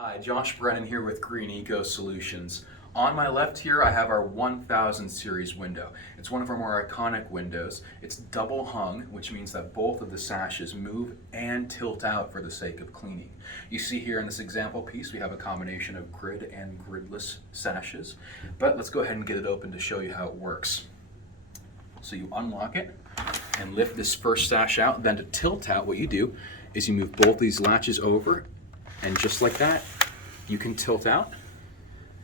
Hi, Josh Brennan here with Green Eco Solutions. On my left here, I have our 1000 series window. It's one of our more iconic windows. It's double hung, which means that both of the sashes move and tilt out for the sake of cleaning. You see here in this example piece, we have a combination of grid and gridless sashes, but let's go ahead and get it open to show you how it works. So you unlock it and lift this first sash out. Then to tilt out, what you do is you move both these latches over, and just like that, you can tilt out,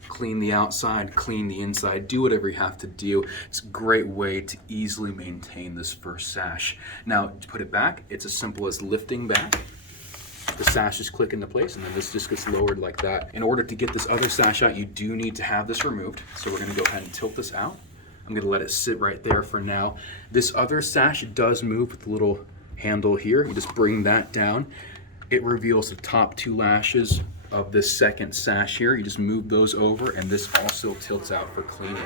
clean the outside, clean the inside, do whatever you have to do. It's a great way to easily maintain this first sash. Now, to put it back, it's as simple as lifting back. The sashes click into place, and then this just gets lowered like that. In order to get this other sash out, you do need to have this removed. So we're gonna go ahead and tilt this out. I'm gonna let it sit right there for now. This other sash does move with the little handle here. You just bring that down. It reveals the top two lashes of this second sash here. You just move those over, and this also tilts out for cleaning.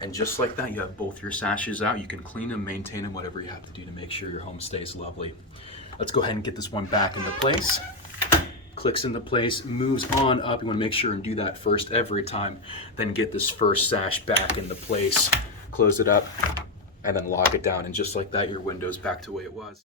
And just like that, you have both your sashes out. You can clean them, maintain them, whatever you have to do to make sure your home stays lovely. Let's go ahead and get this one back into place. Clicks into place, moves on up. You want to make sure and do that first every time. Then get this first sash back into place, close it up, and then lock it down. And just like that, your window's back to the way it was.